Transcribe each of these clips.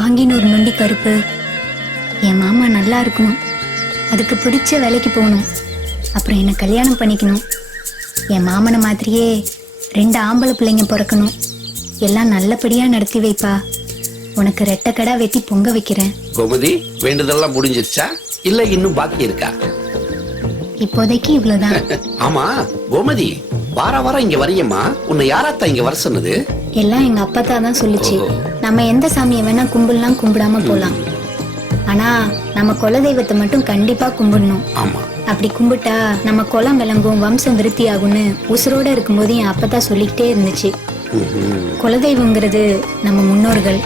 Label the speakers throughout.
Speaker 1: ஆங்கின்னு ஒரு நொண்டி கருப்பு. என் மாமா நல்லா இருக்கணும். அதுக்கு பிடிச்ச வேலைக்கு போகணும். அப்புறம் என்னை கல்யாணம் பண்ணிக்கணும். என் மாமனை மாதிரியே ரெண்டு ஆம்பளை பிள்ளைங்க பிறக்கணும். எல்லாம் நல்லபடியா நடத்தி வைப்பா. உனக்கு ரெட்டை கடா வெட்டி பொங்க வைக்கிறேன்.
Speaker 2: கோமதி வேண்டுதெல்லாம் முடிஞ்சிருச்சா? இல்ல இன்னும் பாக்கி இருக்கா?
Speaker 1: இப்போதைக்கு இவ்வளவுதான்.
Speaker 2: ஆமா கோமதி வார வாரம் இங்க வரையம்மா உன்னை யாராத்தா இங்க வர சொன்னது?
Speaker 1: எல்லாம் எங்க அப்பா தான் சொல்லுச்சு. நம்ம எந்த சாமியை வேணா கும்பிடலாம் கும்பிடாம போலாம். ஆனா நம்ம குலதெய்வத்தை மட்டும் கண்டிப்பா கும்பிடணும். அப்படி கும்பிட்டா நம்ம குலம் விளங்கும் வம்சம் விருத்தி ஆகும்னு உசுரோட இருக்கும்போது என் அப்பத்தா சொல்லிக்கிட்டே இருந்துச்சு. குலதெய்வங்கிறது நம்ம முன்னோர்கள்.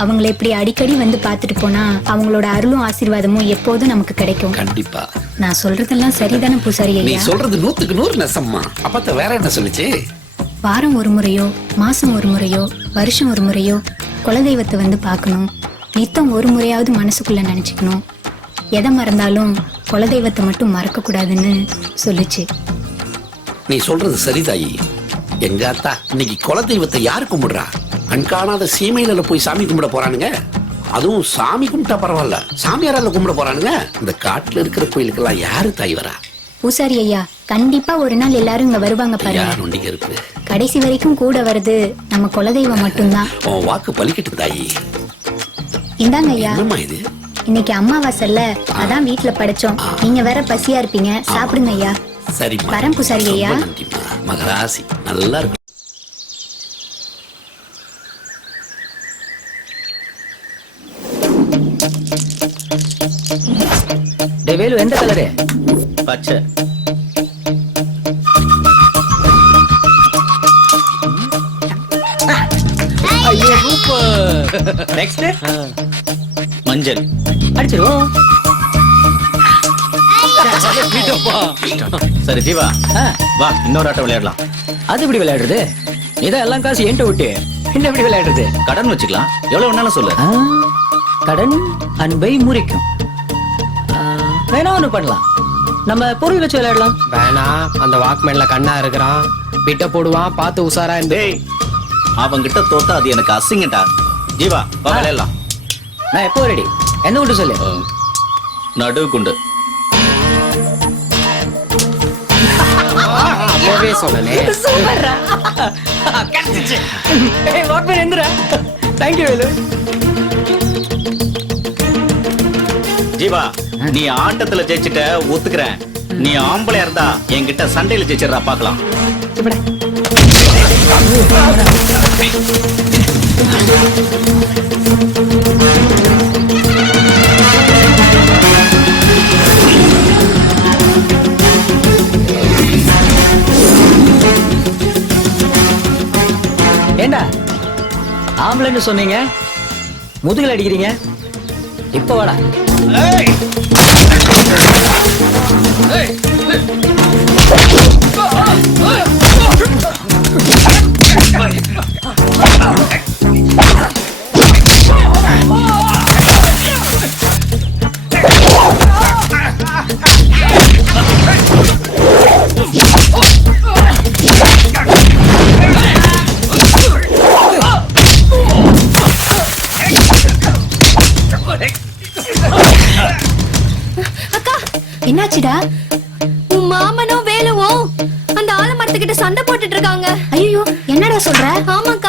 Speaker 1: அவங்கள இப்படி அடிக்கடி வந்து பார்த்துட்டு போனா அவங்களோட அருளும் ஆசீர்வாதமும் எப்போதும் நமக்கு கிடைக்கும்.
Speaker 2: கண்டிப்பா.
Speaker 1: நான் சொல்றதெல்லாம் சரிதானே பூசாரி
Speaker 2: நீ சொல்றது நூத்துக்கு நூறு நெசம்மா. அப்பத்த வேற என்ன சொல்லுச்சு?
Speaker 1: வாரம் ஒரு முறையோ மாசம் ஒரு முறையோ வருஷம் ஒரு முறையோ குலதெய்வத்தை வந்து பார்க்கணும். நித்தம் ஒரு முறையாவது மனசுக்குள்ள நினைச்சுக்கணும். எதை மறந்தாலும் குலதெய்வத்தை மட்டும் மறக்க கூடாதுன்னு சொல்லுச்சு.
Speaker 2: நீ சொல்றது சரிதாயி. எங்க அத்தா இன்னைக்கு குலதெய்வத்தை யாரு கும்பிடுறா? கண்காணாத சீமையில போய் சாமி கும்பிட போறானுங்க. அதுவும் சாமி கும்பிட்டா பரவாயில்ல. சாமியாரால கும்பிட போறானுங்க. இந்த காட்டுல இருக்கிற கோயிலுக்கெல்லாம் யாரு தாய் வரா?
Speaker 1: பூசாரி ஐயா கண்டிப்பா ஒரு நாள் எல்லாரும் இங்க வருவாங்க பாருங்க.
Speaker 2: யார் ஒண்டிங்க இருக்கு?
Speaker 1: கடைசி வரைக்கும் கூட வருது. நம்ம குலதெய்வம் மட்டும்தான்.
Speaker 2: உன் வாக்கு பலிக்கட்டு தாயி
Speaker 1: இந்தாங்க ஐயா.
Speaker 2: என்னம்மா இது?
Speaker 1: இன்னைக்கு அம்மாவாசைல்ல அதான் வீட்ல படைச்சோம். நீங்க வேற பசியா இருப்பீங்க. சாப்பிடுங்க ஐயா.
Speaker 2: சரிம்மா.
Speaker 1: வரேன் பூசாரி ஐயா.
Speaker 2: நன்றிம்மா. மகராசி. நல்லா இருக்கு.
Speaker 3: டே வேலு எந்த கலரு
Speaker 4: பச்சை. நெக்ஸ்ட் மஞ்சள்.
Speaker 3: அடிச்சிருவோம்.
Speaker 4: சரி ஜீவா
Speaker 3: ஆ,
Speaker 4: வா இன்னொரு ஆட்டம் விளையாடலாம்.
Speaker 3: அது எப்படி விளையாடுறது? இதான் எல்லாம் காசு என்கிட்ட விட்டு. என்ன எப்படி விளையாடுறது?
Speaker 4: கடன் வச்சுக்கலாம். எவ்வளவு வேணாலும் சொல்லு.
Speaker 3: கடன் அன்பை முறிக்கும். வேணா ஒண்ணு பண்ணலாம். நம்ம பொருள் வச்சு விளையாடலாம்.
Speaker 5: வேணாம் அந்த வாக்மேன்ல கண்ணா இருக்கிறான். பிட்ட போடுவான் பார்த்து உஷாரா இருந்து.
Speaker 4: அவங்கிட்ட தோத்தா அது எனக்கு அசிங்கடா ஜீவா வா விளையாடலாம்.
Speaker 3: நான் எப்போ ரெடி என்ன விட்டு சொல்லு?
Speaker 4: நடு குண்டு.
Speaker 5: அப்பவே சொன்னனே
Speaker 3: சூப்பர்ரா. கிடைச்சிச்சு. ஏய் வாக்மேன் எந்திரா தேங்க்யூ வேலு
Speaker 4: ஜீவா நீ ஆட்டத்துல ஜெயிச்சிட்ட ஒத்துக்கிறேன். நீ ஆம்பளையா இருந்தா என்கிட்ட சண்டையில ஜெயிச்சிடுறா பார்க்கலாம்.
Speaker 3: ஏண்டா? ஆம்பளைன்னு சொன்னீங்க? முதுகில் அடிக்கிறீங்க? இப்ப வாடா.
Speaker 1: என்னாச்சுடா?
Speaker 6: உன் மாமனும் வேலுவும் அந்த ஆலமரத்துக்கிட்ட சண்டை போட்டுட்டு இருக்காங்க.
Speaker 1: ஐயோ என்னடா சொல்ற?
Speaker 6: ஆமாக்கா.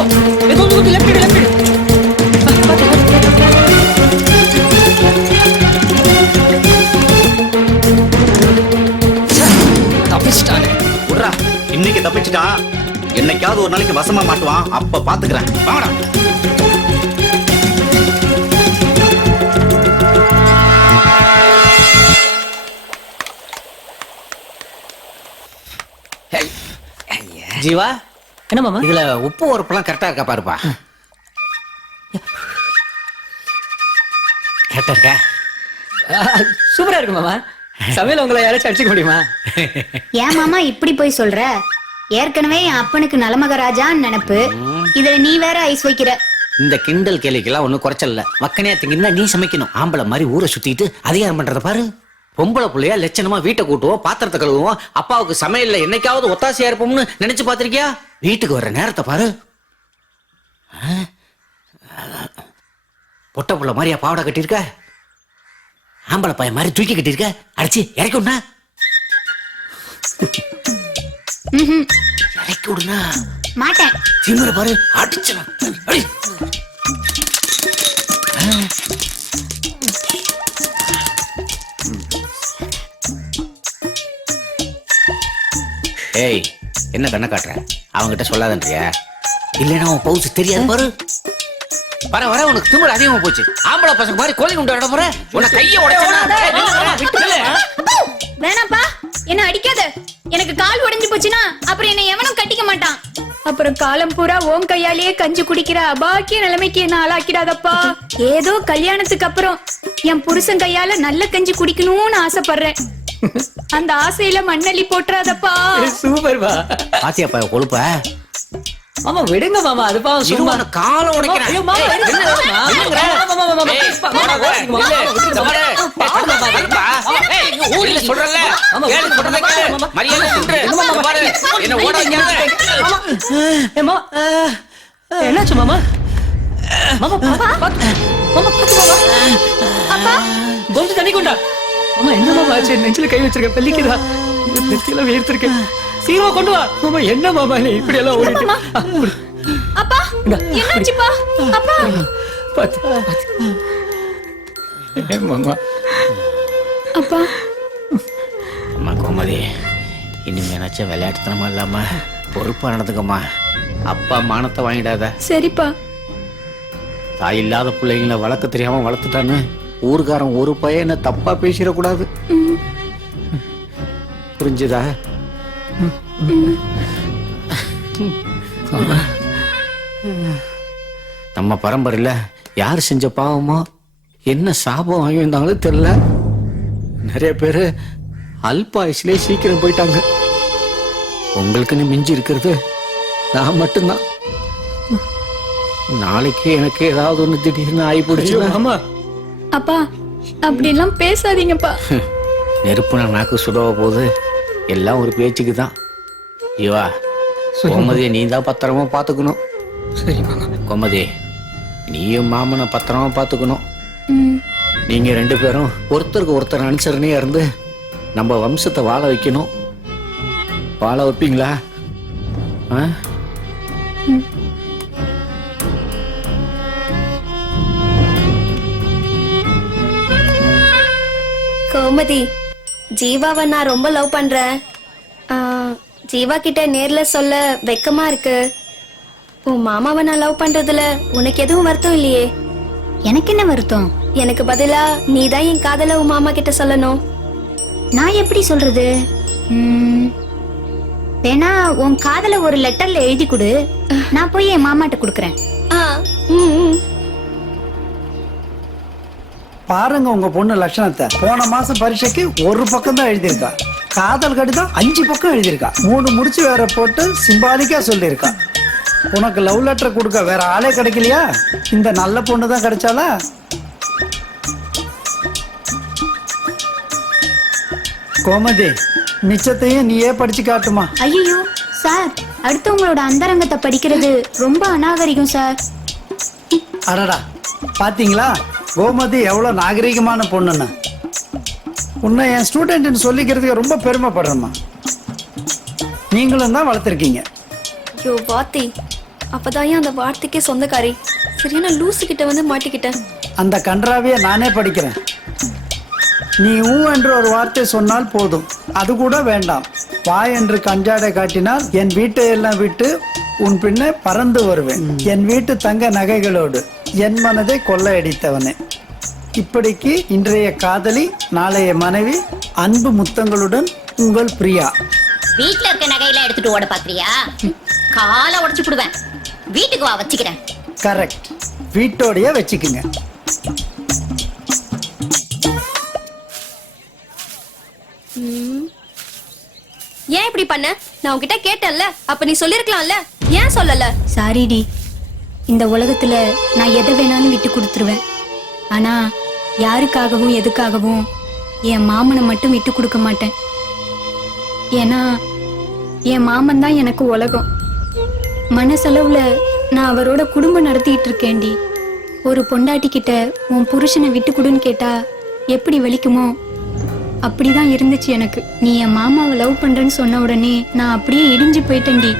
Speaker 3: ಹೋಗೋ ಎದೊಂದು ಹೋಗು
Speaker 6: ಲೆಫ್ಟ್ ಇಡು தப்பிச்சிட்டான்
Speaker 4: என்னைக்காவது ஒரு நாளைக்கு வசமா மாட்டுவான் அப்ப பாத்துக்கிறேன் வாங்கடா
Speaker 3: ஜீவா? என்ன மாமா?
Speaker 7: இதுல உப்பு உரப்பெல்லாம் கரெக்டா இருக்கா பாருப்பா. கரெக்டா இருக்கா?
Speaker 3: சூப்பரா இருக்கு மாமா. சமையல் உங்களை யாராச்சும் அடிச்சுக்க முடியுமா?
Speaker 1: ஏன் மாமா இப்படி போய் சொல்ற? ஏற்கனவே என் அப்பனுக்கு நலமகராஜான்னு நினைப்பு. இதுல நீ வேற ஐஸ் வைக்கிற.
Speaker 7: இந்த கிண்டல் கேலிக்கெல்லாம் ஒன்றும் குறைச்சல் இல்ல மக்கனே திங்கன்னா நீ சமைக்கணும். ஆம்பளை மாதிரி ஊரை சுத்திட்டு அதிகாரம் பண்றத பாரு. பொம்பளை புள்ளையா லட்சணமா வீட்டை கூட்டுவோம் பாத்திரத்தை கழுவுவோம். அப்பாவுக்கு சமையல்ல என்னைக்காவது ஒத்தாசையா இருப்போம்னு நினைச்சு பாத்திருக்கியா வீட்டுக்கு வர்ற நேரத்தை பாரு? பொட்டை புள்ள மாதிரியா பாவாடை கட்டியிருக்க? ஆம்பளை பையன் மாதிரி தூக்கி கட்டியிருக்க? அடிச்சு இறக்கி விடுனா. இறக்கி விடுனா
Speaker 1: மாட்டேன்.
Speaker 7: திமிர பாரு அடிச்சு அடி. ஏய் என்ன கண்ணை காட்டுற? அவன்கிட்ட சொல்லாதன்றியா? இல்லைன்னா அவன் பவுச்சு தெரியாது பாரு. வர வர உனக்கு திமிர அதிகமா போச்சு. ஆம்பளை பசங்க மாதிரி கோழி கொண்டு வர போற? உன்னை கையை
Speaker 1: வேணாப்பா என்ன அடிக்காத. எனக்கு கால் உடைஞ்சு போச்சுன்னா அப்புறம் என்ன எவனும் கட்டிக்க மாட்டான். அப்புறம் காலம் பூரா ஓம் கையாலேயே கஞ்சி குடிக்கிற அபாக்கிய நிலைமைக்கு என்ன ஆளாக்கிடாதப்பா. ஏதோ கல்யாணத்துக்கு அப்புறம் என் புருஷன் கையால நல்ல கஞ்சி குடிக்கணும்னு ஆசைப்படுறேன். அந்த ஆசையில மண்ணள்ளி போட்டுறாதப்பா
Speaker 3: சூப்பர்பா
Speaker 7: பாத்தியாப்பா கொழுப்ப
Speaker 3: மாமா விடுங்க மாமா அது பாவம் சும்மா
Speaker 7: காலை உடைக்கிறேன்
Speaker 3: ஐயோ, மாமா? மாமா. மாமா, மாமா,
Speaker 7: கேளு, சொல்றதை கேளு. மரியாதை பாரு, என்னை
Speaker 3: என்னாச்சு மாமா மாமா பாத்து பாத்து மாமா பாத்து மாமா கொஞ்சம் தண்ணி கொண்டா மாமா என்ன மாமா ஆச்சு? நெஞ்சில கை வச்சிருக்க பெல்லிக்குதா? நெத்தியில வேர்த்திருக்க. சீக்கிரமா கொண்டு வா. மாமா என்ன மாமா நீ இப்படி எல்லாம் ஓடிட்டு.
Speaker 1: அப்பா என்னாச்சுப்பா? அப்பா.
Speaker 3: பாத்து மாமா.
Speaker 1: அப்பா.
Speaker 7: அம்மா கோமதி இனிமே ஏனாச்சும் விளையாட்டுத்தனமா இல்லாம பொறுப்பா நடந்துக்கம்மா. அப்பா மானத்தை வாங்கிடாத.
Speaker 1: சரிப்பா.
Speaker 7: தாய் இல்லாத பிள்ளைங்கள வளர்க்க தெரியாம வளர்த்துட்டான்னு ஊர்காரன் ஒரு பையனை தப்பா பேசிடக்கூடாது? புரிஞ்சுதா? நம்ம பரம்பரையில யார் செஞ்ச பாவமோ என்ன சாபம் வாங்கி வந்தாங்களும் தெரியல. நிறைய பேர் அல்பாயுஸ்லயே சீக்கிரம் போயிட்டாங்க. உங்களுக்குன்னு மிஞ்சி இருக்கிறது நான் மட்டும்தான். நாளைக்கு எனக்கு ஏதாவது ஒன்று திடீர்னு ஆகி
Speaker 3: போடுச்சு
Speaker 7: போடுச்சுன்னா
Speaker 1: அப்பா அப்படிலாம் பேசாதீங்கப்பா.
Speaker 7: நெருப்புன நாக்கு சுடவ போகுது. எல்லாம் ஒரு பேச்சுக்கு தான் ஜீவா கோமதியை நீ தான் பத்திரமா பார்த்துக்கணும்
Speaker 3: சரி
Speaker 7: கோமதி நீயும் மாமனை பத்திரமா பார்த்துக்கணும்
Speaker 1: ம்,
Speaker 7: நீங்க ரெண்டு பேரும் ஒருத்தருக்கு ஒருத்தர் அனுசரணையா இருந்து நம்ம வம்சத்தை வாழ வைக்கணும். வாழ வைப்பீங்களா? ஆ?
Speaker 6: கோமதி ஜீவாவை நான் ரொம்ப லவ் பண்றேன். ஜீவா கிட்ட நேர்ல சொல்ல வெக்கமா இருக்கு. உன் மாமாவை நான் லவ் பண்றதுல உனக்கு எதுவும் வருத்தம் இல்லையே?
Speaker 1: எனக்கு என்ன வருத்தம்?
Speaker 6: எனக்கு பதிலா நீ தான் என் காதல உன் மாமா கிட்ட சொல்லணும்.
Speaker 1: நான் எப்படி சொல்றது? ம், வேணா உன் காதல ஒரு லெட்டர்ல எழுதி கொடு. நான் போய் என் மாமாட்ட கொடுக்கறேன்.
Speaker 6: ஆ, ம்.
Speaker 8: பாருங்க உங்க பொண்ணு லட்சணத்தை. போன மாசம் பரீட்சைக்கு ஒரு பக்கம் தான் எழுதியிருக்கா. காதல் கடிதம் அஞ்சு பக்கம் எழுதியிருக்கா. மூணு முடிச்சு வேற போட்டு சிம்பாலிக்கா சொல்லியிருக்கா. உனக்கு லவ் லெட்டர் கொடுக்க வேற ஆளே கிடைக்கலையா? இந்த நல்ல பொண்ணு தான் கிடைச்சாலா கோமதி மிச்சத்தையும் நீயே படிச்சு காட்டுமா.
Speaker 1: ஐயோ சார் அடுத்தவங்களோட அந்தரங்கத்தை படிக்கிறது ரொம்ப அநாகரிகம் சார்.
Speaker 8: அடடா பாத்தீங்களா? கோமதி எவ்வளவு நாகரிகமான பொண்ணுன்னு. உன்னை என் ஸ்டூடெண்ட்னு சொல்லிக்கிறதுக்கு ரொம்ப பெருமைப்படுறேம்மா. நீங்களும் தான் வளர்த்துருக்கீங்க.
Speaker 6: ஐயோ வார்த்தை அப்பதான் அந்த வார்த்தைக்கே சொந்தக்காரி? சரியான லூசு கிட்ட வந்து மாட்டிக்கிட்டேன்
Speaker 8: அந்த கன்றாவிய நானே படிக்கிறேன். நீ ஊ என்று ஒரு வார்த்தை சொன்னால் போதும். அது கூட வேண்டாம். வா என்று கஞ்சாடை காட்டினால் என் வீட்டை எல்லாம் விட்டு உன் பின்னே பறந்து வருவேன். என் வீட்டு தங்க நகைகளோடு. என் மனதை கொள்ளையடித்தவனே. இப்படிக்கு இன்றைய காதலி நாளைய மனைவி அன்பு முத்தங்களுடன் உங்கள் பிரியா.
Speaker 9: வீட்ல இருக்க நகையெல்லாம் எடுத்துட்டு ஓட பாக்குறியா? காலை உடைச்சு போடுவேன். வீட்டுக்கு வா வச்சுக்கிறேன்.
Speaker 8: கரெக்ட். வீட்டோடயே வச்சுக்குங்க.
Speaker 6: ஏன் இப்படி பண்ண? நான் உன்கிட்ட கேட்டேன்ல. அப்ப நீ சொல்லிருக்கலாம்ல. ஏன் சொல்லல?
Speaker 1: சாரிடி இந்த உலகத்துல நான் எதை வேணாலும் விட்டு கொடுத்துருவேன். ஆனா யாருக்காகவும் எதுக்காகவும் என் மாமனை மட்டும் விட்டு கொடுக்க மாட்டேன். ஏன்னா என் மாமன் தான் எனக்கு உலகம். மனசளவுல நான் அவரோட குடும்பம் நடத்திட்டு இருக்கேன்டி. ஒரு பொண்டாட்டி கிட்ட உன் புருஷனை விட்டு கொடுன்னு கேட்டா எப்படி வலிக்குமோ? அப்படிதான் இருந்துச்சு எனக்கு. நீ என் மாமாவை லவ் பண்றேன்னு சொன்ன உடனே நான் அப்படியே இடிஞ்சு போயிட்டேன்டி.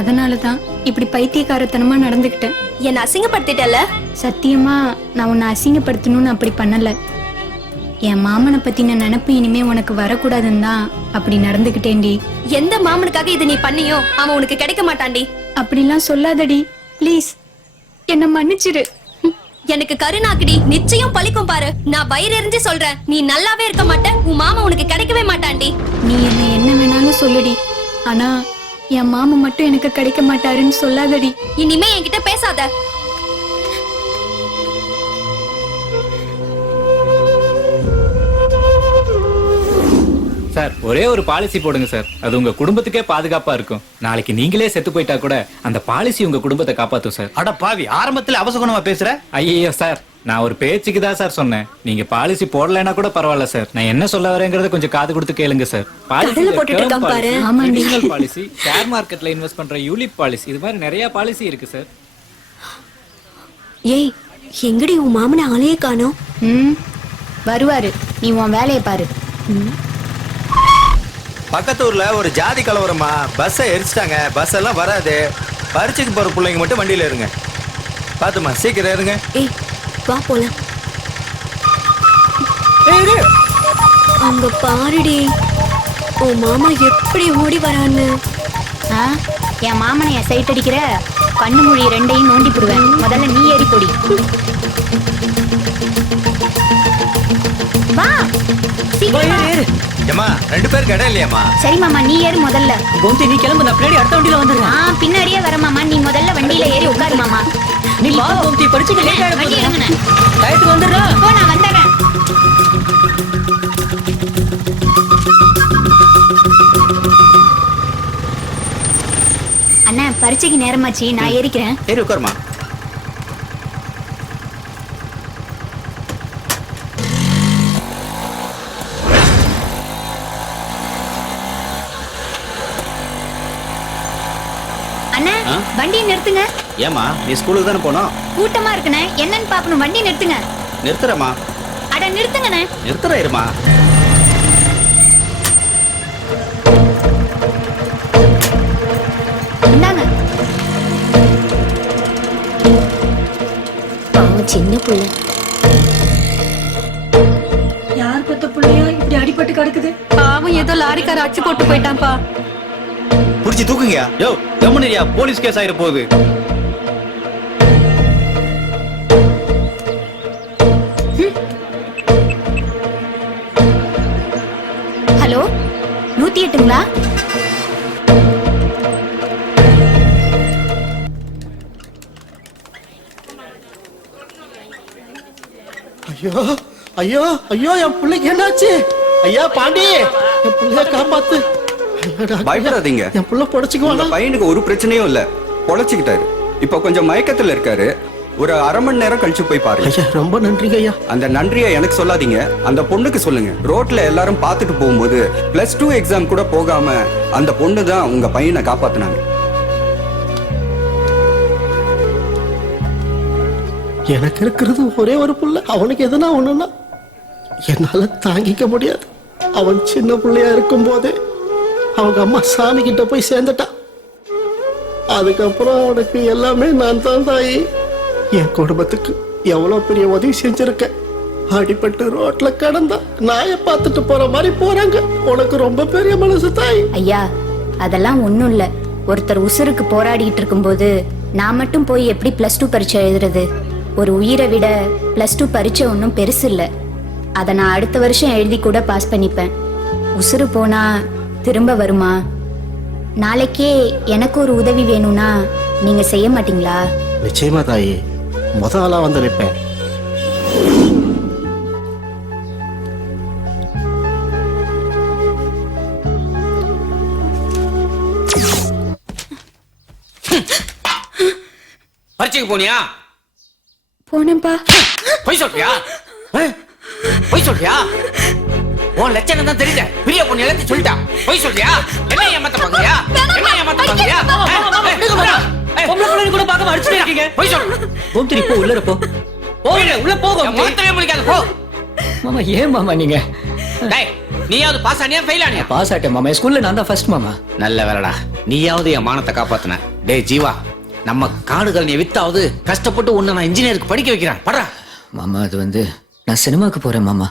Speaker 1: அதனால தான் இப்படி பைத்தியக்காரத்தனமா நடந்துக்கிட்டேன்.
Speaker 6: என்ன அசிங்கப்படுத்திட்டல
Speaker 1: சத்தியமா நான் உன்னை அசிங்கப்படுத்தணும்னு அப்படி பண்ணல. என் மாமனை பத்தின நினப்பு இனிமே உனக்கு வரக்கூடாதுன்னு தான் அப்படி நடந்துக்கிட்டேன்டி.
Speaker 6: எந்த மாமனுக்காக இது நீ பண்ணியோ அவன் உனக்கு கிடைக்க மாட்டான்டி.
Speaker 1: அப்படிலாம் சொல்லாதடி ப்ளீஸ். என்னை மன்னிச்சிரு.
Speaker 6: எனக்கு கருணாக்குடி நிச்சயம் பழிக்கும் பாரு. நான் வயிறு எரிஞ்சு சொல்றேன் நீ நல்லாவே இருக்க மாட்ட உன் மாமா உனக்கு கிடைக்கவே மாட்டான்டி.
Speaker 1: நீ என்ன என்ன வேணாலும் சொல்லுடி. ஆனா என் மாமா மட்டும் எனக்கு கிடைக்க மாட்டாருன்னு சொல்லாதடி.
Speaker 6: இனிமே என்கிட்ட பேசாத.
Speaker 10: சார் ஒரே ஒரு பாலிசி போடுங்க சார். அது உங்க குடும்பத்துக்கே பாதுகாப்பா இருக்கும். நாளைக்கு நீங்களே செத்து போயிட்டா கூட அந்த பாலிசி உங்க குடும்பத்தை காப்பாத்தும் சார்.
Speaker 4: அட பாவி ஆரம்பத்துல அவசகுணமா பேசுற?
Speaker 10: ஐயோ சார் நான் ஒரு பேச்சுக்கு தான் சார் சொன்னேன். நீங்க பாலிசி போடலைன்னா கூட பரவாயில்ல சார். நான் என்ன சொல்ல வரேங்கிறத கொஞ்சம் காது கொடுத்து கேளுங்க சார்.
Speaker 1: ஆமாண்டி.
Speaker 10: பாலிசி ஷேர் மார்க்கெட்ல இன்வெஸ்ட் பண்ற யூலிப் பாலிசி இது மாதிரி நிறைய பாலிசி இருக்கு சார்.
Speaker 6: ஏய் எங்கடி உன் மாமனை ஆளையே காணோம்?
Speaker 1: ம் வருவாரு. நீ உன் வேலையை பாரு.
Speaker 11: பக்கத்து ஊர்ல ஒரு ஜாதி கலவரமா? பஸ்ஸை எரிச்சிட்டாங்க. பஸ் எல்லாம் வராது. பரீட்சைக்கு போற பிள்ளைங்க மட்டும் வண்டியில இருங்க. பாத்துமா சீக்கிரம் இருங்க
Speaker 6: ஏய் வா போலாம். அங்க பாருடி. உன் மாமா எப்படி ஓடி வரான்னு.
Speaker 1: ஆ? என் மாமனை என் சைட் அடிக்கிற? கண்ணு மொழி ரெண்டையும் நோண்டி போடுவேன். முதல்ல நீ ஏறி பொடி. வா சீக்கிரம்.
Speaker 11: ஏமா ரெண்டு பேருக்கு இடம் இல்லையாம்மா?
Speaker 1: சரி மாமா நீ ஏறு முதல்ல.
Speaker 3: கோமதி நீ கிளம்பு நான் பின்னாடி அடுத்த வண்டியில வந்துடுறேன்.
Speaker 1: ஆ பின்னாடியே வர மாமா. நீ முதல்ல வண்டியில ஏறி உட்காரு மாமா.
Speaker 3: நீ வா கோமதி படிச்சுக்க லேட் ஆயிட
Speaker 1: வண்டி இறங்குன.
Speaker 3: டயத்துக்கு வந்துடுறா.
Speaker 1: போ நான் வந்துடுறேன். அண்ணா பரீட்சைக்கு நேரமாச்சு நான் ஏறிக்கிறேன்.
Speaker 4: சரி உட்காருமா
Speaker 1: வண்டியை நிறுத்துங்க.
Speaker 4: ஏமா நீ ஸ்கூலுக்கு தானே போனோம்?
Speaker 1: கூட்டமா இருக்குண்ணே. என்னன்னு பாக்கணும் வண்டி நிறுத்துங்க.
Speaker 4: நிறுத்துறமா
Speaker 1: அட நிறுத்துங்கண்ணே.
Speaker 4: நிறுத்துற இருமா
Speaker 1: இந்தாங்க
Speaker 6: சின்ன பிள்ளை.
Speaker 3: யார் பெத்த பிள்ளையா? இப்படி அடிபட்டு கிடக்குது. பாவம் ஏதோ லாரிக்கார அடிச்சு போட்டு போயிட்டான்ப்பா.
Speaker 11: புடிச்சு தூக்குங்க
Speaker 4: யோ கம்முனியா போலீஸ் கேஸ் ஆயிட போகுது.
Speaker 1: ஹலோ நூத்தி எட்டுங்களா?
Speaker 12: ஐயோ ஐயோ ஐயோ என் பிள்ளைக்கு என்னாச்சு? ஐயா பாண்டி என் பிள்ளைய காப்பாத்து.
Speaker 11: பயப்படாதீங்க.
Speaker 12: என் பிள்ளை பொடைச்சுக்குவானா
Speaker 11: பையனுக்கு ஒரு பிரச்சனையும் இல்ல. பொழைச்சுக்கிட்டாரு. இப்ப கொஞ்சம் மயக்கத்துல இருக்காரு. ஒரு அரை மணி நேரம் கழிச்சு போய் பாருங்க.
Speaker 12: ஐயா ரொம்ப நன்றிங்க ஐயா.
Speaker 11: அந்த நன்றியை எனக்கு சொல்லாதீங்க. அந்த பொண்ணுக்கு சொல்லுங்க. ரோட்ல எல்லாரும் பார்த்துட்டு போகும்போது பிளஸ் டூ எக்ஸாம் கூட போகாம அந்த பொண்ணு தான் உங்க பையனை காப்பாத்துனாங்க.
Speaker 12: எனக்கு இருக்கிறது ஒரே ஒரு புள்ள. அவனுக்கு எதுனா ஒண்ணுன்னா என்னால தாங்கிக்க முடியாது. அவன் சின்ன பிள்ளையா இருக்கும் போதே அவங்க அம்மா சாமி கிட்ட போய் சேர்ந்துட்டான் அதுக்கப்புறம் அவனுக்கு எல்லாமே நான் தான் தாயி. என் குடும்பத்துக்கு எவ்வளோ பெரிய உதவி செஞ்சிருக்கேன். அடிபட்டு ரோட்ல கடந்தா நாயை பார்த்துட்டு போற மாதிரி போறாங்க. உனக்கு ரொம்ப பெரிய மனசு தாய்.
Speaker 1: ஐயா அதெல்லாம் ஒன்றும் இல்லை. ஒருத்தர் உசுருக்கு போராடிட்டு இருக்கும்போது நான் மட்டும் போய் எப்படி பிளஸ் டூ பரீட்சை எழுதுறது? ஒரு உயிரை விட பிளஸ் டூ பரீட்சை ஒன்றும் பெருசு இல்லை. அதை நான் அடுத்த வருஷம் எழுதி கூட பாஸ் பண்ணிப்பேன். உசுறு போனா திரும்ப வருமா? நாளைக்கே எனக்கு ஒரு உதவி வேணும்னா நீங்க செய்ய மாட்டீங்களா?
Speaker 12: நிச்சயமா தாயி. முத ஆளா வந்து நிற்பேன்.
Speaker 7: பரீட்சைக்கு போனியா?
Speaker 1: போனேன்ப்பா
Speaker 7: பொய் சொல்றியா? பொய் சொல்றியா? உன் லட்சணம் தான் தெரியல பிரியா பொண்ணு எல்லாத்தையும் சொல்லிட்டா. பொய் சொல்றியா? என்ன ஏமாத்த பாக்குறியா? என்ன ஏமாத்த பாக்குறியா?
Speaker 3: பொம்பளை பிள்ளைங்க கூட பார்க்காம அடிச்சுட்டே இருக்கீங்க.
Speaker 7: பொய் சொல்
Speaker 3: கோமதி போ உள்ள போ. போங்க உள்ள போகும்
Speaker 7: மாத்தவே முடிக்காத போ.
Speaker 3: மாமா ஏன் மாமா நீங்க?
Speaker 7: டேய் நீயாவது பாஸ் ஆனியா ஃபெயில் ஆனியா?
Speaker 3: பாஸ் ஆட்டேன் மாமா. ஸ்கூல்ல நான் தான் ஃபர்ஸ்ட் மாமா.
Speaker 7: நல்ல வேலைடா. நீயாவது என் மானத்தை காப்பாத்துன. டேய் ஜீவா நம்ம காடுகள் நீ வித்தாவது கஷ்டப்பட்டு உன்னை நான் இன்ஜினியருக்கு படிக்க வைக்கிறேன். படுறா
Speaker 3: மாமா அது வந்து நான் சினிமாக்கு போறேன் மாமா.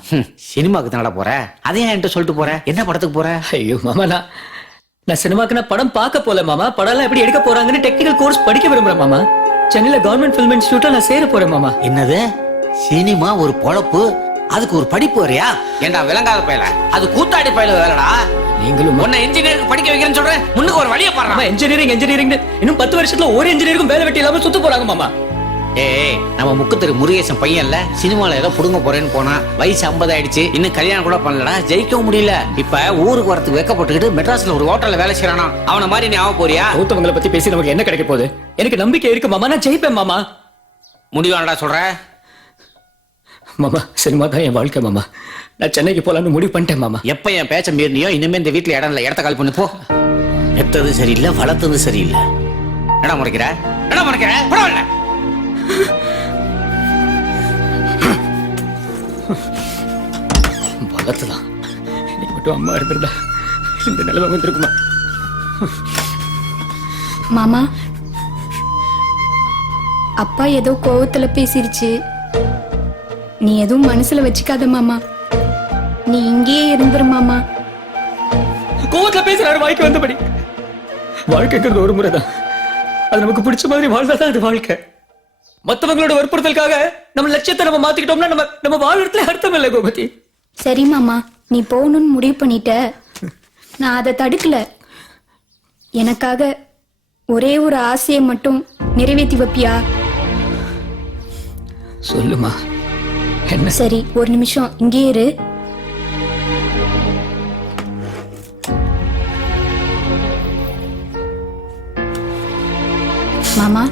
Speaker 7: சினிமாக்கு தானடா போற? அதையும் என்கிட்ட சொல்லிட்டு போற? என்ன படத்துக்கு போற?
Speaker 3: ஐயோ மாமா நான் நான் சினிமாக்கு நான் படம் பார்க்க போல மாமா. படம் எல்லாம் எப்படி எடுக்க போறாங்கன்னு டெக்னிக்கல் கோர்ஸ் படிக்க விரும்புறேன் மாமா. சென்னையில கவர்மெண்ட் ஃபிலிம் இன்ஸ்டியூட்ல நான் சேர போறேன் மாமா.
Speaker 7: என்னது? சினிமா ஒரு பொழப்பு அதுக்கு ஒரு படிப்பு வரையா? ஏண்டா விளங்காத பயல. அது கூத்தாடி பயல வேலைடா.
Speaker 3: நீங்களும்
Speaker 7: உன்னை இன்ஜினியருக்கு படிக்க வைக்கிறேன்னு சொல்றேன் முன்னுக்கு ஒரு வழியை பாடுறா
Speaker 3: இன்ஜினியரிங் இன்ஜினியரிங் இன்னும் பத்து வருஷத்துல ஒரு இன்ஜினியருக்கும் வேலை வெட்டி இல்லாம சுத்த போறாங்க மாமா.
Speaker 7: ஏய் நம்ம முக்குத்திரு முருகேசன் பையன்ல சினிமால ஏதோ புடுங்க போறேன்னு போனா வயசு 50 ஆயிடுச்சு இன்னும் கல்யாணம் கூட பண்ணலடா ஜெயிக்கவும் முடியல. இப்ப ஊருக்கு வரத்துக்கு வெக்கப்பட்டுக்கிட்டு மெட்ராஸ்ல ஒரு ஹோட்டல்ல வேலை செய்யறானா அவன மாதிரி நீ ஆக போறியா?
Speaker 3: கௌதமங்களை பத்தி பேசி நமக்கு என்ன கிடைக்க போகுது? எனக்கு நம்பிக்கை இருக்கு மாமா. நான் ஜெயிப்பேன் மாமா.
Speaker 7: முடிவானடா சொல்ற?
Speaker 3: மாமா சினிமா தான் என் வாழ்க்கை மாமா. நான் சென்னைக்கு போலான்னு முடிவு பண்ணிட்டேன் மாமா.
Speaker 7: எப்ப என் பேச்ச மீறினியோ இனிமே இந்த வீட்ல இடம் இல்ல இடத்த கால் பண்ணு போ. எத்தது சரியில்லை வளர்த்தது சரியில்லை. என்ன முறைக்கிற? என்ன முறைக்கிற? பரவாயில்ல.
Speaker 3: வளர்த்துதான் நீ மட்டும் அம்மா இருந்திருந்தா இந்த நிலைமை வந்திருக்குமா?
Speaker 1: மாமா அப்பா ஏதோ கோவத்துல பேசிருச்சு. நீ எதுவும் மனசுல வச்சுக்காத மாமா. நீ இங்கேயே இருந்துரு மாமா.
Speaker 3: கோவத்துல பேசுறாரு வாய்க்கு வந்தபடி. வாழ்க்கைங்கிறது ஒரு முறைதான். அது நமக்கு பிடிச்ச மாதிரி வாழ்ந்தாதான் அது வாழ்க்கை. மத்தவங்களோட வற்புறுத்தலுக்காக நம்ம லட்சியத்தை நம்ம மாத்திக்கிட்டோம்னா நம்ம நம்ம வாழ்றதுல அர்த்தம் இல்லை கோபதி.
Speaker 1: சரி மாமா. நீ போகணும்னு முடிவு பண்ணிட்ட. நான் அதை தடுக்கல. எனக்காக ஒரே ஒரு ஆசையை மட்டும் நிறைவேற்றி வைப்பியா?
Speaker 3: சொல்லுமா. என்ன?
Speaker 1: சரி ஒரு நிமிஷம். இங்கே இரு. மாமா.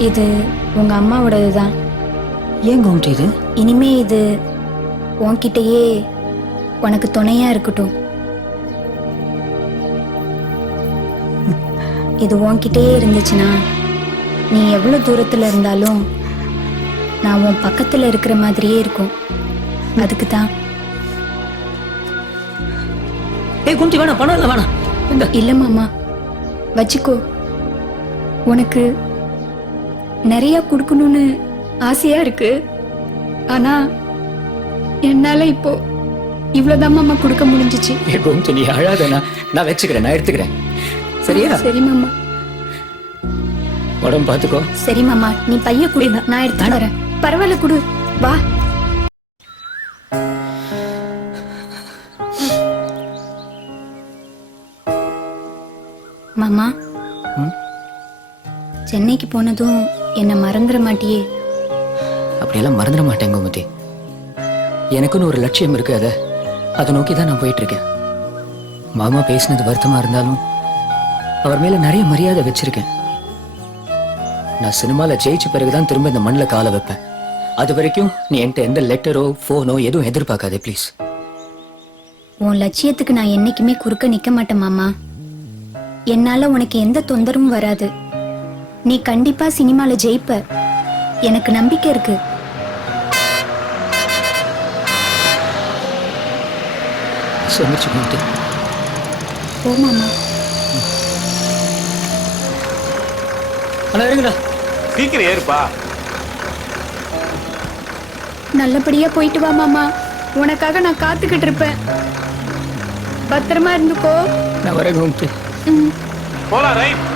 Speaker 1: இது உங்க அம்மாவோடது தான்
Speaker 3: ஏன் கோமதி இது?
Speaker 1: இனிமே இது உன்கிட்டயே உனக்கு துணையா இருக்கட்டும். இது உன்கிட்டயே இருந்துச்சுன்னா நீ எவ்வளவு தூரத்துல இருந்தாலும் நான் உன் பக்கத்துல இருக்கிற மாதிரியே இருக்கும். அதுக்கு தான்
Speaker 3: ஏய் குந்தி வேணாம் பணம் இல்லை வேணாம்.
Speaker 1: இல்ல மாமா. வச்சுக்கோ. உனக்கு நிறைய கொடுக்கணும்னு ஆசையா இருக்கு. ஆனா என்னால இப்போ இவ்வளவுதான் மாமா கொடுக்க முடிஞ்சிச்சு.
Speaker 3: கோமதி நீ அழாதண்ணா. நான் வச்சுக்கிறேன் நான் எடுத்துக்கிறேன். சரியா?
Speaker 1: சரி மாமா.
Speaker 3: உடம்பு பார்த்துக்கோ.
Speaker 1: சரி மாமா. நீ பைய குடு. நான் எடுத்து வரேன். பரவாயில்ல குடு. வா. மாமா. சென்னைக்கு போனதும் என்ன மறந்துட மாட்டியே.
Speaker 3: அப்படியெல்லாம் மறந்துட மாட்டேன் கோமதி. எனக்குன்னு ஒரு லட்சியம் இருக்கு அதை. அதை நோக்கி தான் நான் போயிட்டு இருக்கேன் மாமா பேசினது வருத்தமா இருந்தாலும் அவர் மேல நிறைய மரியாதை வச்சிருக்கேன். நான் சினிமால ஜெயிச்ச பிறகுதான் திரும்ப இந்த மண்ணில் காலை வைப்பேன். அது வரைக்கும் நீ என்கிட்ட எந்த லெட்டரோ ஃபோனோ எதுவும் எதிர்பார்க்காதே ப்ளீஸ்.
Speaker 1: உன் லட்சியத்துக்கு நான் என்னைக்குமே குறுக்க நிக்க மாட்டேன் மாமா. என்னால உனக்கு எந்த தொந்தரவும் வராது. நீ கண்டிப்பா சினிமால ஜெயிப்ப. எனக்கு நம்பிக்கை இருக்கு.
Speaker 3: சொல்லிச்சு கோமதி
Speaker 1: போ மாமா.
Speaker 3: அண்ணா இருங்கண்ணா
Speaker 13: சீக்கிரம் ஏறுப்பா.
Speaker 1: நல்லபடியா போயிட்டு வா மாமா. உனக்காக நான் காத்துக்கிட்டு இருப்பேன். பத்திரமா இருந்துக்கோ.
Speaker 3: நான் வரேன்
Speaker 13: போலாம் ரைட்.